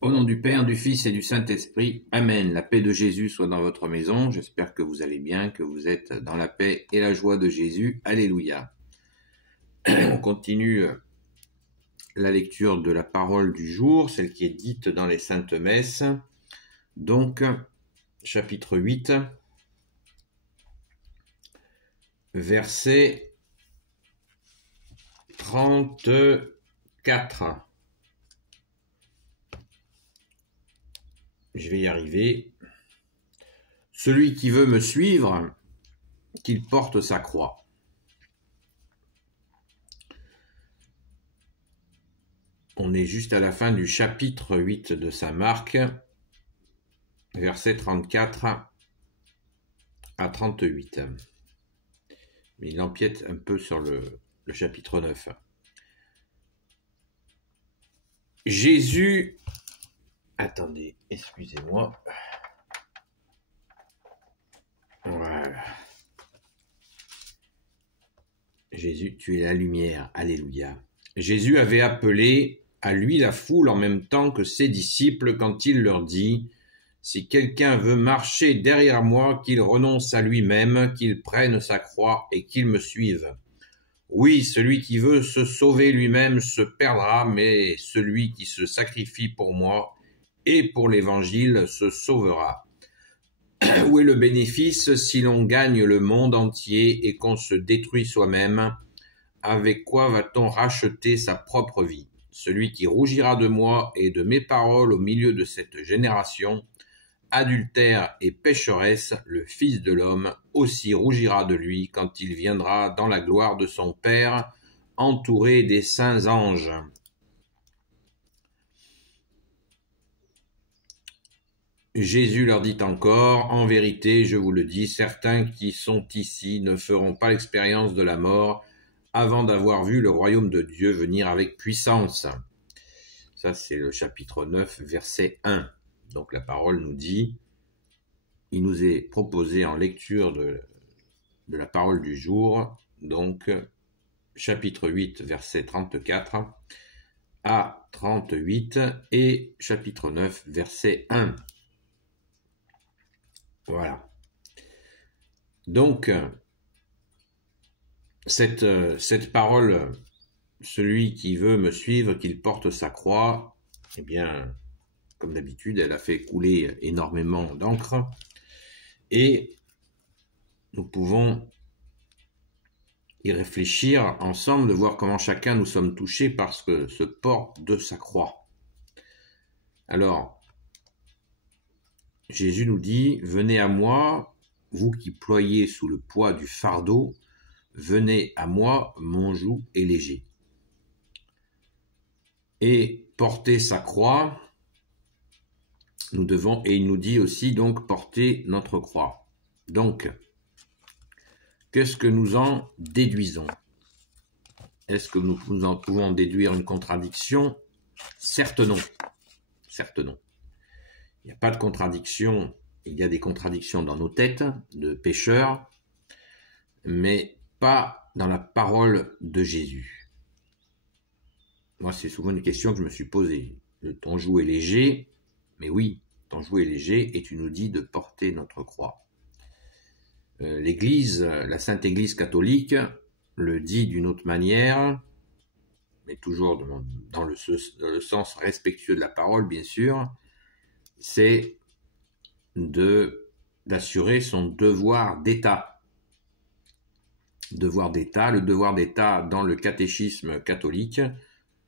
Au nom du Père, du Fils et du Saint-Esprit, Amen. La paix de Jésus soit dans votre maison. J'espère que vous allez bien, que vous êtes dans la paix et la joie de Jésus. Alléluia. On continue la lecture de la parole du jour, celle qui est dite dans les Saintes Messes. Donc, chapitre 8, verset 34. Je vais y arriver. Celui qui veut me suivre, qu'il porte sa croix. On est juste à la fin du chapitre 8 de Saint Marc, versets 34 à 38. Mais il empiète un peu sur le chapitre 9. Jésus... Attendez, excusez-moi. Voilà. Jésus, tu es la lumière. Alléluia. Jésus avait appelé à lui la foule en même temps que ses disciples quand il leur dit « Si quelqu'un veut marcher derrière moi, qu'il renonce à lui-même, qu'il prenne sa croix et qu'il me suive. Oui, celui qui veut se sauver lui-même se perdra, mais celui qui se sacrifie pour moi et pour l'Évangile se sauvera. Où est le bénéfice si l'on gagne le monde entier et qu'on se détruit soi-même ? Avec quoi va-t-on racheter sa propre vie ? Celui qui rougira de moi et de mes paroles au milieu de cette génération, adultère et pécheresse, le Fils de l'homme aussi rougira de lui quand il viendra dans la gloire de son Père, entouré des saints anges. » Jésus leur dit encore, « En vérité, je vous le dis, certains qui sont ici ne feront pas l'expérience de la mort avant d'avoir vu le royaume de Dieu venir avec puissance. » Ça, c'est le chapitre 9, verset 1. Donc la parole nous dit, il nous est proposé en lecture de la parole du jour, donc chapitre 8, verset 34 à 38 et chapitre 9, verset 1. Voilà. Donc, cette parole, celui qui veut me suivre, qu'il porte sa croix, eh bien, comme d'habitude, elle a fait couler énormément d'encre. Et nous pouvons y réfléchir ensemble, de voir comment chacun nous sommes touchés par ce port de sa croix. Alors, Jésus nous dit, « Venez à moi, vous qui ployez sous le poids du fardeau, venez à moi, mon joug est léger. » Et porter sa croix, nous devons, et il nous dit aussi donc porter notre croix. Donc, qu'est-ce que nous en déduisons? Est-ce que nous en pouvons déduire une contradiction? Certes non. Certes non. Il n'y a pas de contradiction, il y a des contradictions dans nos têtes de pécheurs, mais pas dans la parole de Jésus. Moi, c'est souvent une question que je me suis posée. Ton joug est léger, mais oui, ton joug est léger et tu nous dis de porter notre croix. L'Église, la Sainte Église catholique, le dit d'une autre manière, mais toujours dans le sens respectueux de la parole, bien sûr, c'est d'assurer son devoir d'État. Le devoir d'État dans le catéchisme catholique,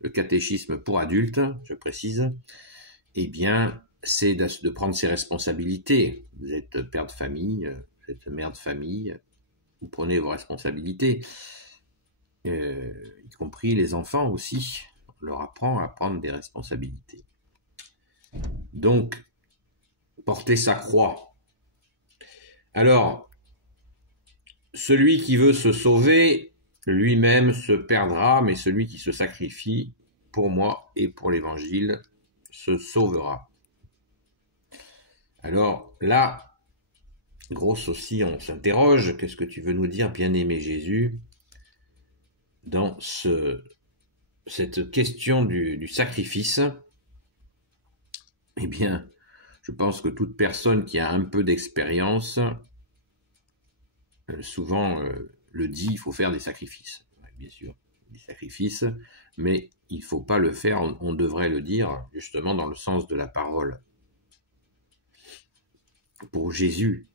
le catéchisme pour adultes, je précise, eh bien, c'est de prendre ses responsabilités. Vous êtes père de famille, vous êtes mère de famille, vous prenez vos responsabilités, y compris les enfants aussi. On leur apprend à prendre des responsabilités. Donc, porter sa croix. Alors, celui qui veut se sauver, lui-même se perdra, mais celui qui se sacrifie pour moi et pour l'Évangile se sauvera. Alors là, grosse aussi, on s'interroge, qu'est-ce que tu veux nous dire, bien-aimé Jésus, dans cette question du sacrifice? Eh bien, je pense que toute personne qui a un peu d'expérience, souvent le dit, il faut faire des sacrifices. Ouais, bien sûr, des sacrifices, mais il ne faut pas le faire, on devrait le dire justement dans le sens de la parole. Pour Jésus,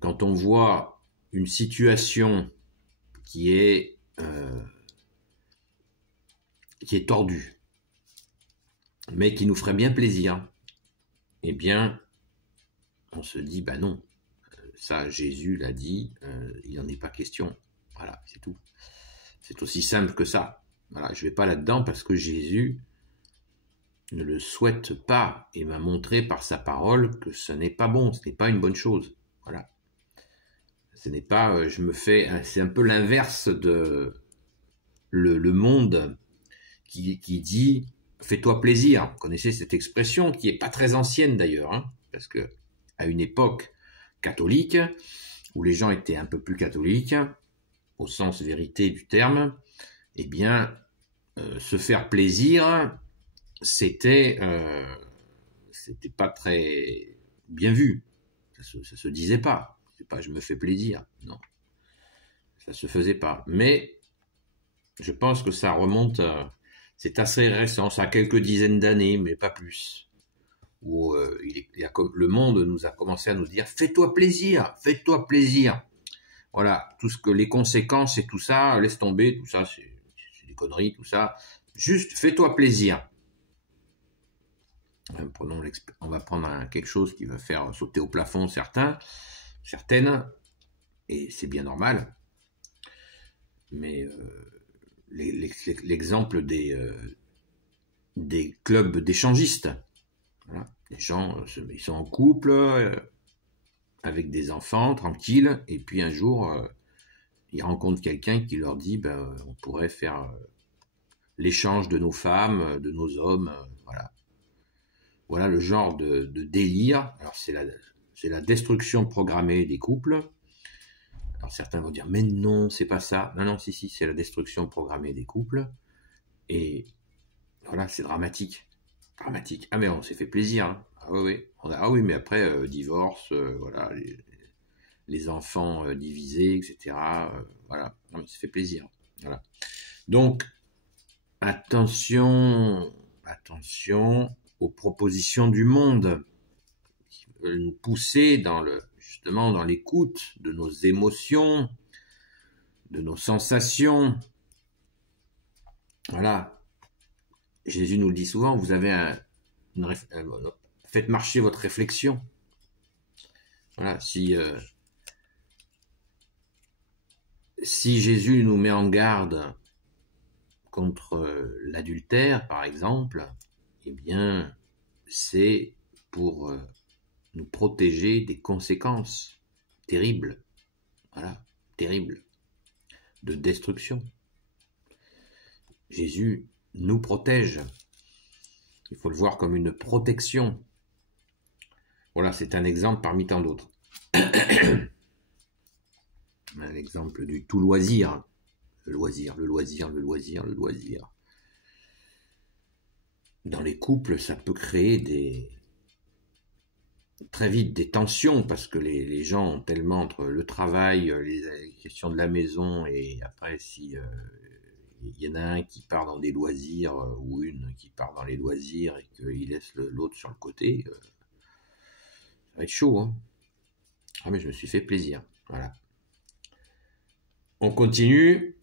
quand on voit une situation qui est tordue, mais qui nous ferait bien plaisir, eh bien, on se dit, bah non, ça, Jésus l'a dit, il n'en est pas question. Voilà, c'est tout. C'est aussi simple que ça. Voilà, je ne vais pas là-dedans parce que Jésus ne le souhaite pas et m'a montré par sa parole que ce n'est pas bon, ce n'est pas une bonne chose. Voilà. Ce n'est pas, c'est un peu l'inverse de le monde qui dit fais-toi plaisir. Vous connaissez cette expression qui est pas très ancienne d'ailleurs, hein, parce que à une époque catholique où les gens étaient un peu plus catholiques, au sens vérité du terme, eh bien, se faire plaisir, c'était pas très bien vu. Ça se disait pas. C'est pas je me fais plaisir. Non, ça se faisait pas. Mais je pense que ça remonte, c'est assez récent, ça a quelques dizaines d'années, mais pas plus. Où le monde nous a commencé à nous dire fais-toi plaisir, fais-toi plaisir. Voilà, tout ce que les conséquences et tout ça, laisse tomber, tout ça, c'est des conneries, tout ça. Juste fais-toi plaisir. On va prendre quelque chose qui va faire sauter au plafond certaines, et c'est bien normal. Mais l'exemple des clubs d'échangistes. Voilà. Les gens, ils sont en couple, avec des enfants, tranquilles, et puis un jour, ils rencontrent quelqu'un qui leur dit, on pourrait faire l'échange de nos femmes, de nos hommes, voilà. Voilà le genre de délire. Alors c'est la destruction programmée des couples. Alors certains vont dire, mais non, c'est pas ça. Non, si, c'est la destruction programmée des couples. Et voilà, c'est dramatique. Dramatique. Ah mais on s'est fait plaisir. Hein. Ah oui, mais après, divorce, voilà, les enfants divisés, etc. Voilà, on s'est fait plaisir. Voilà. Donc, attention aux propositions du monde qui veulent nous pousser justement dans l'écoute de nos émotions, de nos sensations. Voilà. Jésus nous le dit souvent, vous avez faites marcher votre réflexion. Voilà, si Jésus nous met en garde contre l'adultère, par exemple, eh bien, c'est pour nous protéger des conséquences terribles, voilà, terribles, de destruction. Jésus nous protège. Il faut le voir comme une protection. Voilà, c'est un exemple parmi tant d'autres. Un exemple du tout loisir. Le loisir. Dans les couples, ça peut créer très vite des tensions parce que les gens ont tellement entre le travail, les questions de la maison et après si il y en a un qui part dans des loisirs ou une qui part dans les loisirs et qu'il laisse l'autre sur le côté, ça va être chaud. Hein. Ah mais je me suis fait plaisir. Voilà. On continue.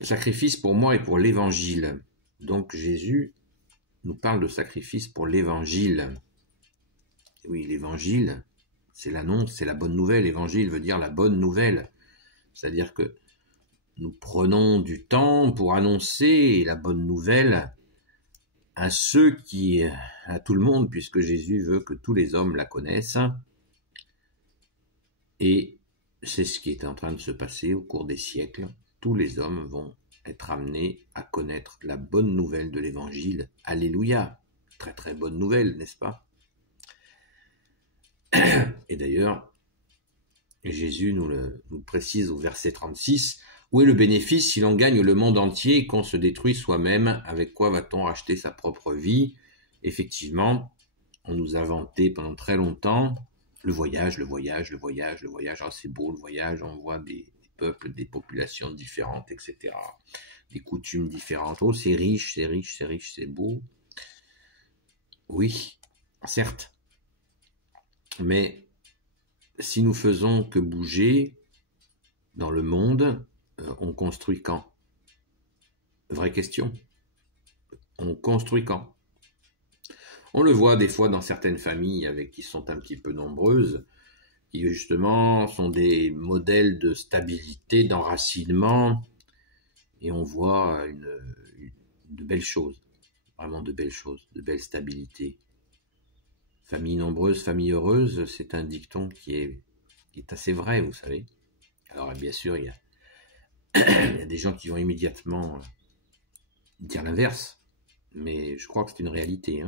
Sacrifice pour moi et pour l'évangile. Donc Jésus nous parle de sacrifice pour l'évangile. Oui, l'évangile, c'est l'annonce, c'est la bonne nouvelle. L'évangile veut dire la bonne nouvelle. C'est-à-dire que nous prenons du temps pour annoncer la bonne nouvelle à tout le monde, puisque Jésus veut que tous les hommes la connaissent. Et c'est ce qui est en train de se passer au cours des siècles. Tous les hommes vont être amenés à connaître la bonne nouvelle de l'Évangile. Alléluia. Très très bonne nouvelle, n'est-ce pas? Et d'ailleurs, Jésus nous le précise au verset 36, Où est le bénéfice si l'on gagne le monde entier et qu'on se détruit soi-même? Avec quoi va-t-on racheter sa propre vie? Effectivement, on nous a vanté pendant très longtemps le voyage, le voyage, le voyage, le voyage. Ah, c'est beau le voyage, on voit des peuples, des populations différentes, etc. Des coutumes différentes. Oh, c'est riche, c'est riche, c'est riche, c'est beau. Oui, certes. Mais si nous faisons que bouger dans le monde, on construit quand? Vraie question. On construit quand? On le voit des fois dans certaines familles qui sont un petit peu nombreuses, qui justement sont des modèles de stabilité, d'enracinement, et on voit de belles choses, vraiment de belles choses, de belles stabilités. Famille nombreuse, famille heureuse, c'est un dicton qui est assez vrai, vous savez. Alors bien sûr, il y a des gens qui vont immédiatement dire l'inverse, mais je crois que c'est une réalité.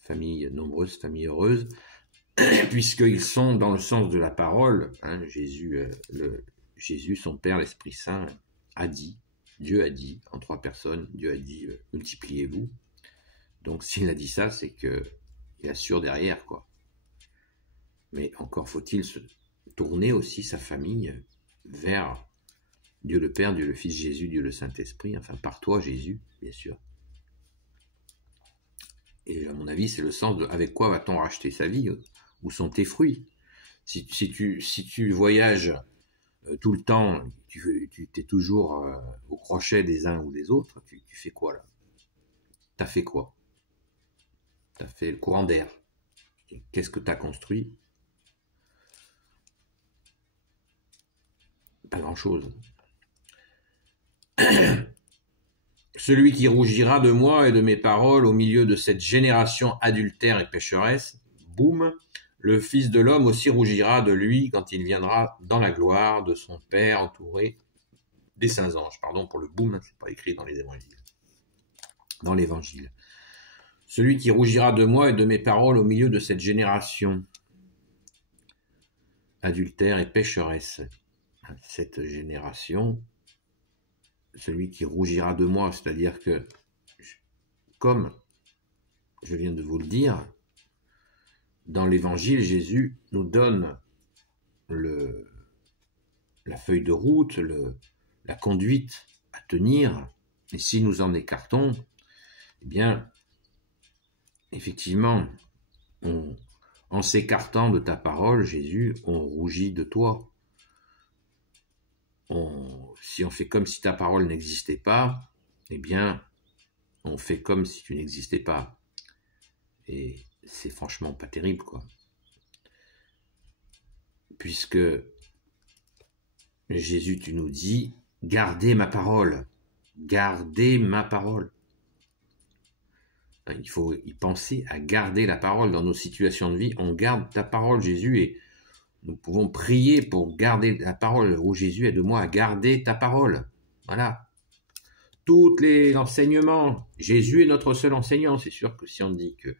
Famille nombreuse, famille heureuse, puisqu'ils sont dans le sens de la parole. Jésus, son Père, l'Esprit Saint, a dit, Dieu a dit, en 3 personnes, Dieu a dit, multipliez-vous. Donc s'il a dit ça, c'est qu'il assure derrière, quoi. Mais encore faut-il se tourner aussi sa famille vers Dieu le Père, Dieu le Fils, Jésus, Dieu le Saint-Esprit, enfin par toi Jésus, bien sûr. Et à mon avis, c'est le sens de avec quoi va-t-on racheter sa vie? Où sont tes fruits? Si tu voyages tout le temps, tu es toujours au crochet des uns ou des autres, tu fais quoi là? T'as fait quoi? T'as fait le courant d'air. Qu'est-ce que t'as construit? Pas grand-chose. Celui qui rougira de moi et de mes paroles au milieu de cette génération adultère et pécheresse, boum, le Fils de l'homme aussi rougira de lui quand il viendra dans la gloire de son Père entouré des saints anges. Pardon pour le boum, c'est pas écrit dans les évangiles. Dans l'évangile. Celui qui rougira de moi et de mes paroles au milieu de cette génération adultère et pécheresse. Cette génération, celui qui rougira de moi, c'est-à-dire que, comme je viens de vous le dire, dans l'évangile, Jésus nous donne la feuille de route, la conduite à tenir, et si nous en écartons, eh bien, effectivement, en s'écartant de ta parole, Jésus, on rougit de toi. Si on fait comme si ta parole n'existait pas, eh bien, on fait comme si tu n'existais pas. Et c'est franchement pas terrible, quoi. Puisque Jésus, tu nous dis, gardez ma parole. Gardez ma parole. Il faut y penser à garder la parole dans nos situations de vie. On garde ta parole, Jésus, et nous pouvons prier pour garder la parole. Oh Jésus, aide-moi à garder ta parole. Voilà. Tous les enseignements. Jésus est notre seul enseignant. C'est sûr que si on dit que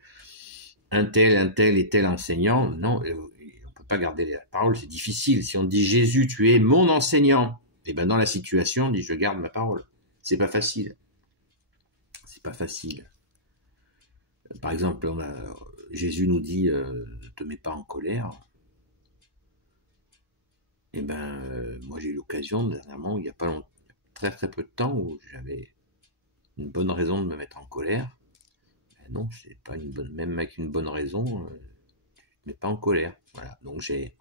un tel est tel enseignant, non, on ne peut pas garder la parole, c'est difficile. Si on dit Jésus, tu es mon enseignant, et bien dans la situation, on dit je garde ma parole. C'est pas facile. C'est pas facile. Par exemple, Jésus nous dit ne te mets pas en colère. Et moi j'ai eu l'occasion dernièrement, il n'y a pas longtemps, très très peu de temps, où j'avais une bonne raison de me mettre en colère. Non, c'est pas une bonne, même avec une bonne raison, tu ne te mets pas en colère. Voilà, donc j'ai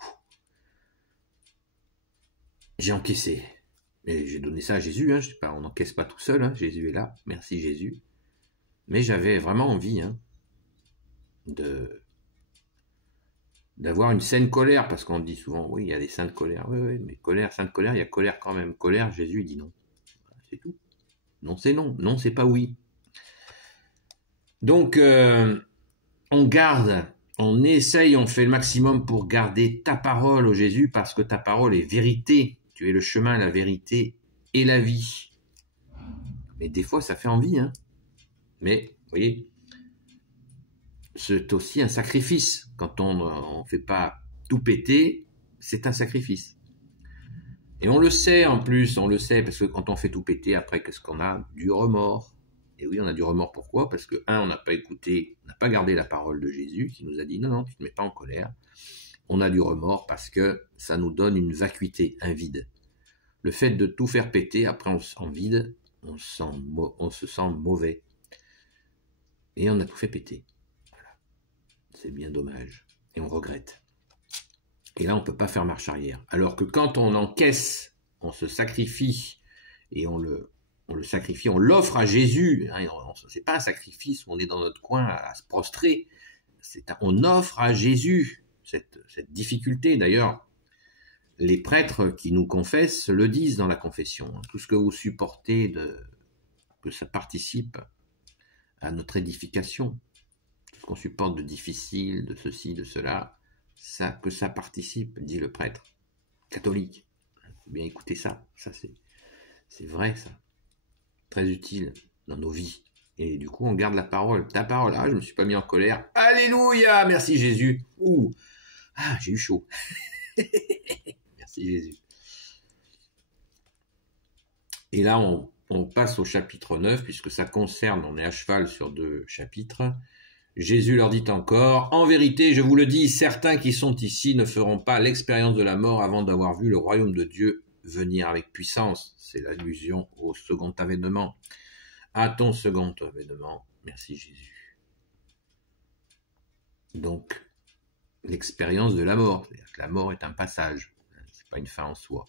encaissé. Et j'ai donné ça à Jésus, je sais pas, on n'encaisse pas tout seul, Jésus est là, merci Jésus. Mais j'avais vraiment envie d'avoir une saine colère, parce qu'on dit souvent, oui, il y a des saintes colères, oui, mais colère, sainte colère, il y a colère quand même. Colère, Jésus il dit non. C'est tout. Non, c'est non. Non, c'est pas oui. Donc, on garde, on essaye, on fait le maximum pour garder ta parole, ô Jésus, parce que ta parole est vérité. Tu es le chemin, la vérité et la vie. Mais des fois, ça fait envie, Mais, vous voyez, c'est aussi un sacrifice. Quand on ne fait pas tout péter, c'est un sacrifice. Et on le sait en plus, on le sait, parce que quand on fait tout péter, après, qu'est-ce qu'on a? Du remords. Et oui, on a du remords, pourquoi? Parce que, on n'a pas écouté, on n'a pas gardé la parole de Jésus, qui nous a dit, non, non, tu ne te mets pas en colère. On a du remords parce que ça nous donne une vacuité, un vide. Le fait de tout faire péter, après on se sent vide, on se sent mauvais. Et on a tout fait péter. Voilà. C'est bien dommage. Et on regrette. Et là, on ne peut pas faire marche arrière. Alors que quand on encaisse, on se sacrifie, et on le sacrifie, on l'offre à Jésus. Hein, c'est pas un sacrifice où on est dans notre coin à se prostrer. On offre à Jésus cette difficulté. D'ailleurs, les prêtres qui nous confessent le disent dans la confession. Tout ce que vous supportez, que ça participe à notre édification. Tout ce qu'on supporte de difficile, de ceci, de cela, que ça participe, dit le prêtre catholique. Il faut bien écouter ça. Ça, c'est vrai, ça. Très utile dans nos vies. Et du coup, on garde la parole. Ta parole, je ne me suis pas mis en colère. Alléluia, merci Jésus. Ouh, j'ai eu chaud. Merci Jésus. Et là, on passe au chapitre 9, puisque ça concerne, on est à cheval sur 2 chapitres. Jésus leur dit encore, « En vérité, je vous le dis, certains qui sont ici ne feront pas l'expérience de la mort avant d'avoir vu le royaume de Dieu venir avec puissance. » C'est l'allusion au second avènement. À ton second avènement, merci Jésus. Donc, l'expérience de la mort, c'est-à-dire que la mort est un passage, c'est pas une fin en soi.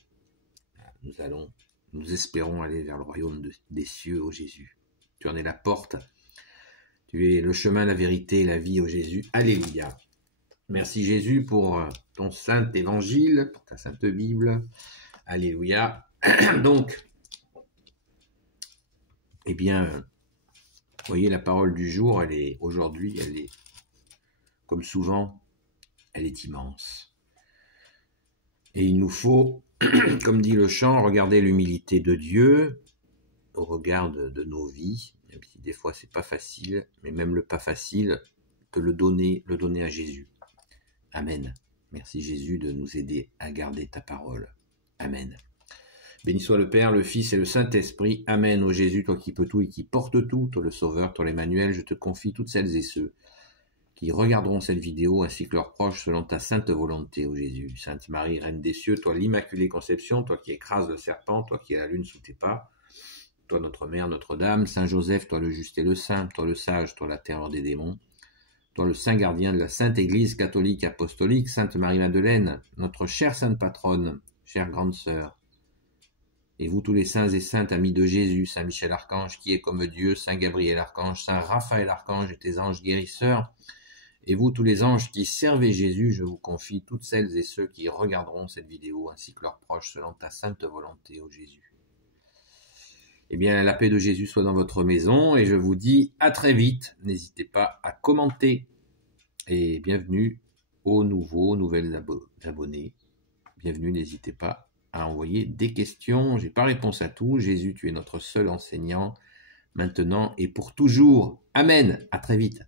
Nous espérons aller vers le royaume des cieux, ô Jésus. Tu en es la porte. Tu es le chemin, la vérité et la vie, ô Jésus. Alléluia. Merci Jésus pour ton saint évangile, pour ta sainte Bible. Alléluia. Donc, eh bien, vous voyez, la parole du jour, aujourd'hui, elle est, comme souvent, elle est immense. Et il nous faut, comme dit le chant, regarder l'humilité de Dieu au regard de nos vies. Même si des fois c'est pas facile, mais même le pas facile, te le donner à Jésus. Amen. Merci Jésus de nous aider à garder ta parole. Amen. Béni soit le Père, le Fils et le Saint-Esprit. Amen. Ô Jésus, toi qui peux tout et qui porte tout, toi le Sauveur, toi l'Emmanuel, je te confie toutes celles et ceux qui regarderont cette vidéo ainsi que leurs proches selon ta sainte volonté, ô Jésus. Sainte Marie, Reine des cieux, toi l'Immaculée Conception, toi qui écrases le serpent, toi qui as la lune sous tes pas, toi notre Mère, Notre-Dame, Saint Joseph, toi le juste et le saint, toi le sage, toi la terreur des démons, toi le saint gardien de la Sainte Église catholique apostolique, Sainte Marie-Madeleine, notre chère sainte patronne, chère grande sœur, et vous tous les saints et saintes amis de Jésus, Saint Michel Archange qui est comme Dieu, Saint Gabriel Archange, Saint Raphaël Archange et tes anges guérisseurs, et vous tous les anges qui servez Jésus, je vous confie toutes celles et ceux qui regarderont cette vidéo ainsi que leurs proches selon ta sainte volonté, ô Jésus. Eh bien, la paix de Jésus soit dans votre maison et je vous dis à très vite. N'hésitez pas à commenter et bienvenue aux nouvelles abonnés. Bienvenue, n'hésitez pas à envoyer des questions. J'ai pas réponse à tout. Jésus, tu es notre seul enseignant maintenant et pour toujours. Amen. À très vite.